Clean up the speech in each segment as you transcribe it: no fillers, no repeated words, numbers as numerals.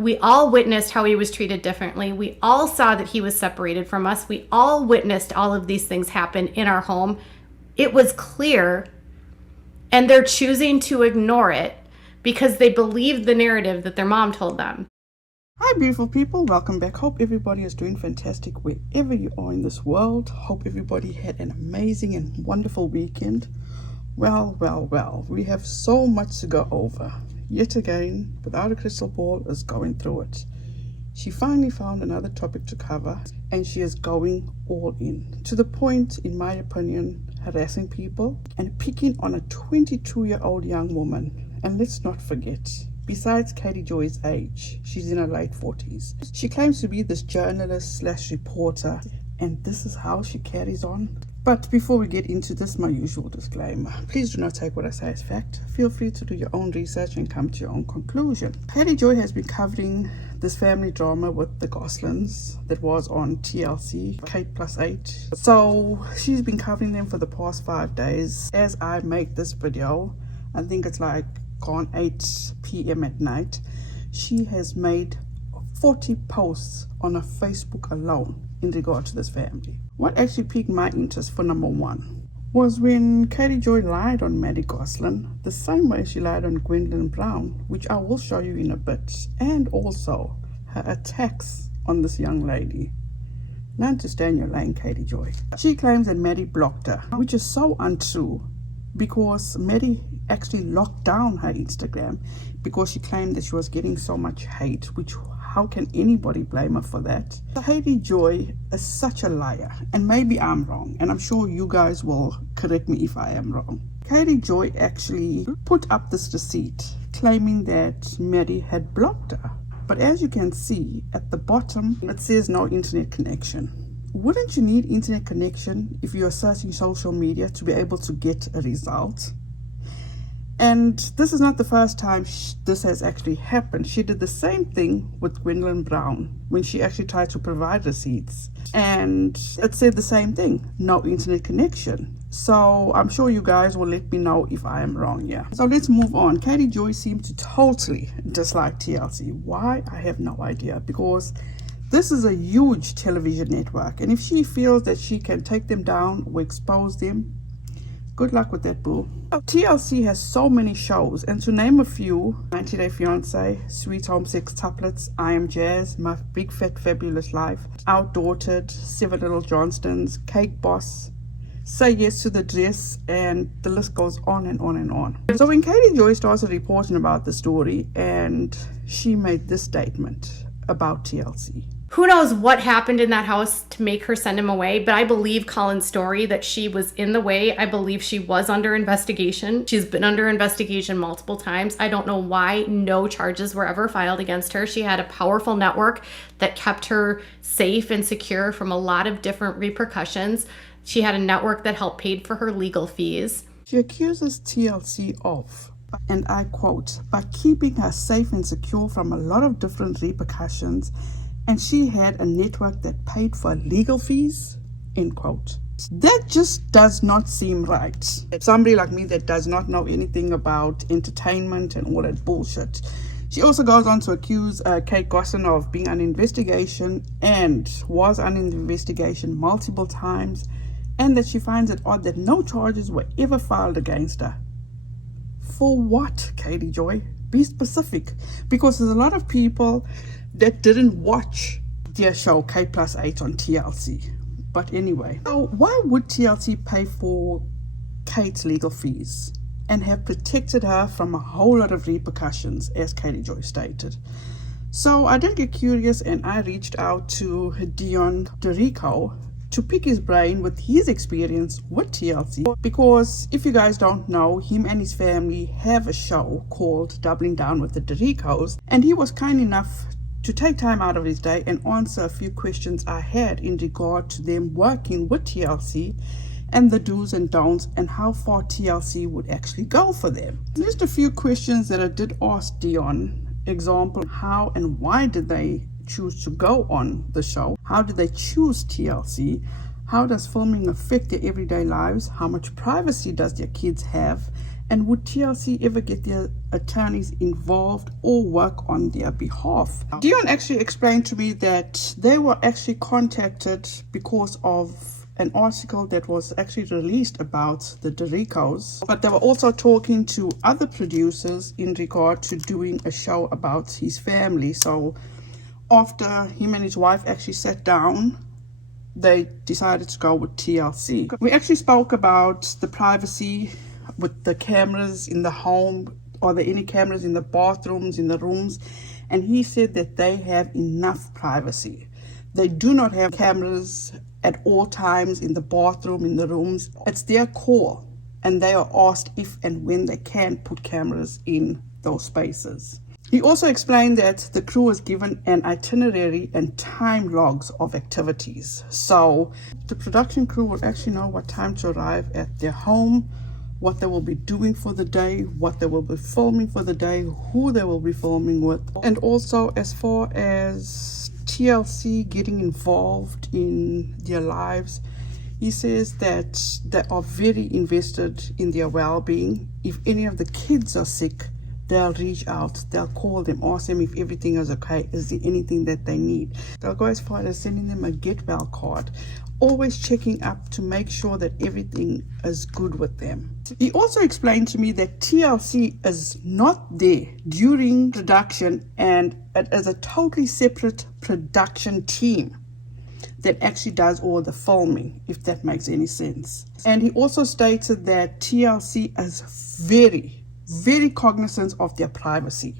We all witnessed how he was treated differently. We all saw that he was separated from us. We all witnessed all of these things happen in our home. It was clear, and they're choosing to ignore it because they believed the narrative that their mom told them. Hi beautiful people, welcome back. Hope everybody is doing fantastic wherever you are in this world. Hope everybody had an amazing and wonderful weekend. Well, we have so much to go over. Yet again, without a crystal ball, is going through it. She finally found another topic to cover, and she is going all in. To the point, in my opinion, harassing people and picking on a 22-year-old young woman. And let's not forget, besides Katie Joy's age, she's in her late 40s. She claims to be this journalist / reporter, and this is how she carries on. But before we get into this, my usual disclaimer. Please do not take what I say as fact. Feel free to do your own research and come to your own conclusion. Katie Joy has been covering this family drama with the Gosslins that was on TLC, Kate +8. So she's been covering them for the past 5 days. As I make this video, I think it's like on 8 p.m. at night, she has made 40 posts on her Facebook alone in regard to this family. What actually piqued my interest for number one was when Katie Joy lied on Maddie Gosslin, the same way she lied on Gwendolyn Brown, which I will show you in a bit, and also her attacks on this young lady. Learn to stay in your lane, Katie Joy. She claims that Maddie blocked her, which is so untrue, because Maddie actually locked down her Instagram because she claimed that she was getting so much hate, which how can anybody blame her for that? Katie Joy is such a liar, and maybe I'm wrong, and I'm sure you guys will correct me if I am wrong. Katie Joy actually put up this receipt claiming that Maddie had blocked her. But as you can see at the bottom, it says no internet connection. Wouldn't you need internet connection if you are searching social media to be able to get a result? And this is not the first time this has actually happened. She did the same thing with Gwendolyn Brown when she actually tried to provide receipts. And it said the same thing, no internet connection. So I'm sure you guys will let me know if I am wrong here. So let's move on. Katie Joy seemed to totally dislike TLC. Why? I have no idea, because this is a huge television network. And if she feels that she can take them down or expose them, good luck with that, boo. TLC has so many shows, and to name a few: 90 Day Fiancé, Sweet Home Sextuplets, I Am Jazz, My Big Fat Fabulous Life, Outdaughtered, 7 Little Johnstons, Cake Boss, Say Yes to the Dress, and the list goes on and on and on. So when Katie Joy started reporting about the story, and she made this statement about TLC. Who knows what happened in that house to make her send him away, but I believe Colin's story that she was in the way. I believe she was under investigation. She's been under investigation multiple times. I don't know why no charges were ever filed against her. She had a powerful network that kept her safe and secure from a lot of different repercussions. She had a network that helped pay for her legal fees. She accuses TLC of, and I quote, by keeping her safe and secure from a lot of different repercussions, and she had a network that paid for legal fees, end quote. That just does not seem right. Somebody like me that does not know anything about entertainment and all that bullshit. She also goes on to accuse Kate Gosslin of being under investigation and was under investigation multiple times, and that she finds it odd that no charges were ever filed against her. For what, Katie Joy? Be specific, because there's a lot of people that didn't watch their show Kate +8 on TLC. But anyway, so why would TLC pay for Kate's legal fees and have protected her from a whole lot of repercussions, as Katie Joy stated? So I did get curious, and I reached out to Dion Dorico to pick his brain with his experience with TLC, because if you guys don't know, him and his family have a show called Doubling Down with the Doricos, and he was kind enough to take time out of his day and answer a few questions I had in regard to them working with TLC and the do's and don'ts and how far TLC would actually go for them. Just a few questions that I did ask Dion. Example, how and why did they choose to go on the show? How did they choose TLC? How does filming affect their everyday lives? How much privacy does their kids have? And would TLC ever get their attorneys involved or work on their behalf? Dion actually explained to me that they were actually contacted because of an article that was actually released about the Derricos, but they were also talking to other producers in regard to doing a show about his family. So after him and his wife actually sat down, they decided to go with TLC. We actually spoke about the privacy with the cameras in the home. Are there any cameras in the bathrooms, in the rooms? And he said that they have enough privacy. They do not have cameras at all times in the bathroom, in the rooms. It's their call, and they are asked if and when they can put cameras in those spaces. He also explained that the crew was given an itinerary and time logs of activities. So the production crew will actually know what time to arrive at their home, what they will be doing for the day, what they will be filming for the day, who they will be filming with. And also as far as TLC getting involved in their lives, he says that they are very invested in their well-being. If any of the kids are sick, they'll reach out, they'll call them, ask them if everything is okay, is there anything that they need. They'll go as far as sending them a get well card, always checking up to make sure that everything is good with them. He also explained to me that TLC is not there during production, and it is a totally separate production team that actually does all the filming, if that makes any sense. And he also stated that TLC is very cognizant of their privacy.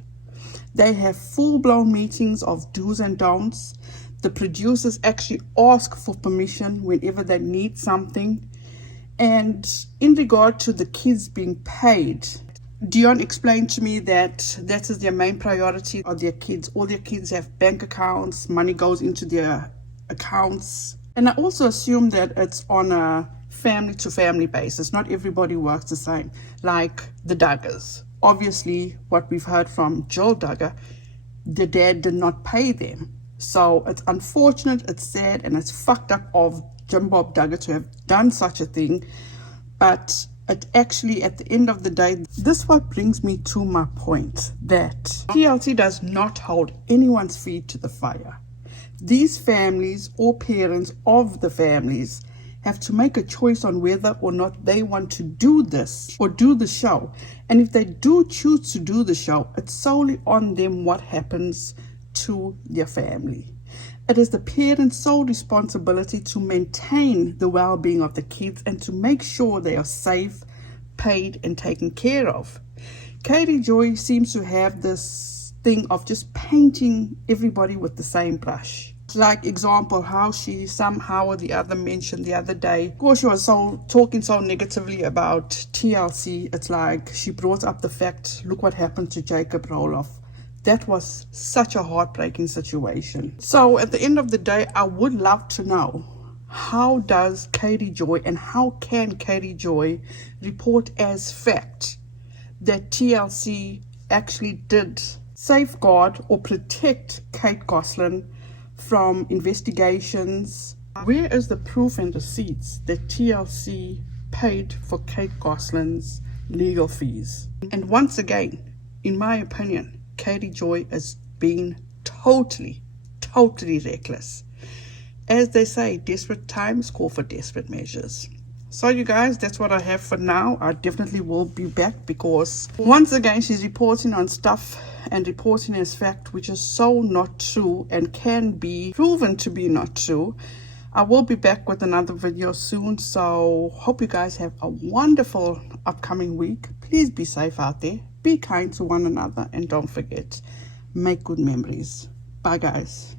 They have full-blown meetings of do's and don'ts. The producers actually ask for permission whenever they need something. And in regard to the kids being paid, Dion explained to me that that is their main priority of their kids. All their kids have bank accounts, money goes into their accounts. And I also assume that it's on a family to family basis. Not everybody works the same, like the Duggars. Obviously, what we've heard from Joel Duggar, the dad did not pay them. So it's unfortunate, it's sad, and it's fucked up of Jim Bob Duggar to have done such a thing. But it actually, at the end of the day, this what brings me to my point, that TLC does not hold anyone's feet to the fire. These families or parents of the families have to make a choice on whether or not they want to do this or do the show. And if they do choose to do the show, it's solely on them what happens to their family. It is the parents' sole responsibility to maintain the well-being of the kids and to make sure they are safe, paid, and taken care of. Katie Joy seems to have this thing of just painting everybody with the same brush. Like example, how she somehow or the other mentioned the other day, of course she was talking so negatively about TLC. It's like she brought up the fact, look what happened to Jacob Roloff. That was such a heartbreaking situation. So at the end of the day, I would love to know, how does Katie Joy and how can Katie Joy report as fact that TLC actually did safeguard or protect Kate Gosslin from investigations? Where is the proof and receipts that TLC paid for Kate Gosslin's legal fees? And once again, in my opinion, Katie Joy has been totally reckless. As they say, desperate times call for desperate measures. So you guys, that's what I have for now. I definitely will be back because once again she's reporting on stuff and reporting as fact which is so not true and can be proven to be not true. I will be back with another video soon, so hope you guys have a wonderful upcoming week. Please be safe out there, be kind to one another, and don't forget, make good memories. Bye guys.